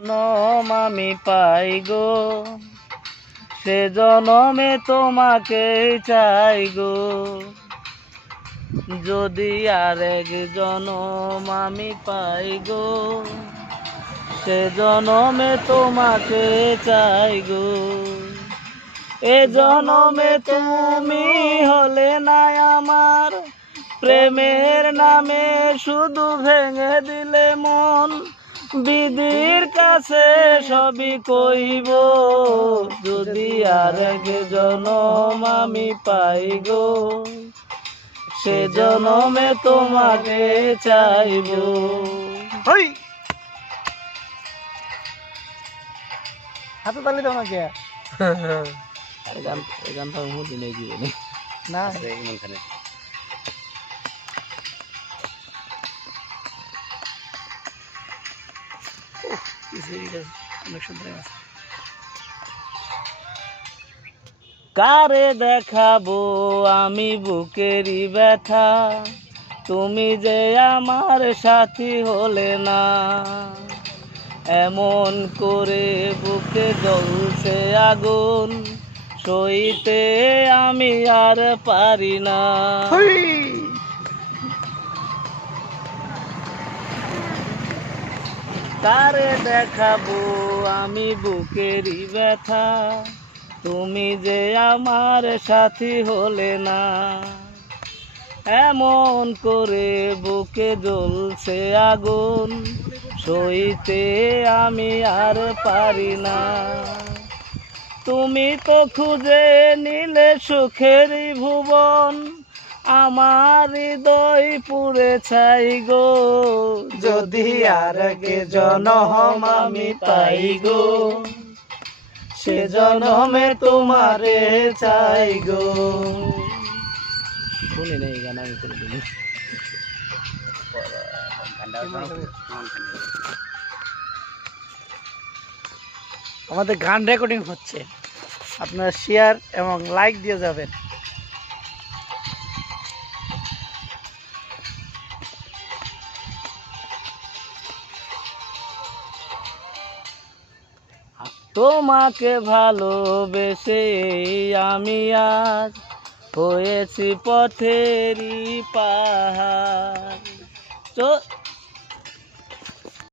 জনম আমি পাই গো, সে জনমে তোমাকে চাই গো। যদি আরেক জনম আমি পাই গো, সে জনমে তোমাকে চাই গো। এ জনমে তুমি হলে না আমার, প্রেমের নামে শুধু ভেঙে দিলে মন। বিধির কাছে সবই কইব, যদি আরেক জনম আমি পাই গো, সে জনমে তোমাকে চাইব। হাতে তালি দাও না কে? এই গান তো আমি দিনে জীবনে না এখানে অনেক সুন্দর আছে। কারে দেখাবো আমি বুকেরই ব্যথা, তুমি যে আমার সাথী হলে না। এমন করে বুকে জ্বলছে আগুন, সইতে আমি আর পারি না। কারে দেখাবো আমি বুকেরই ব্যথা, তুমি যে আমার সাথী হলে না। এমন করে বুকে জ্বলছে আগুন, সইতে আমি আর পারি না। তুমি তো খুঁজে নিলে সুখেরই ভুবন, আমার হৃদয় পুড়ে ছাই গো। যদি আরেক জনম আমি পাই গো, সে জনমে তোমারে চাই গো। শুনি না এই গান আমি কোনোদিন। আমাদের গান রেকর্ডিং হচ্ছে, আপনারা শেয়ার এবং লাইক দিয়ে যাবেন। তোমাকে ভালোবেসে আমি আজ হয়েছি পথেরই পাহাড়।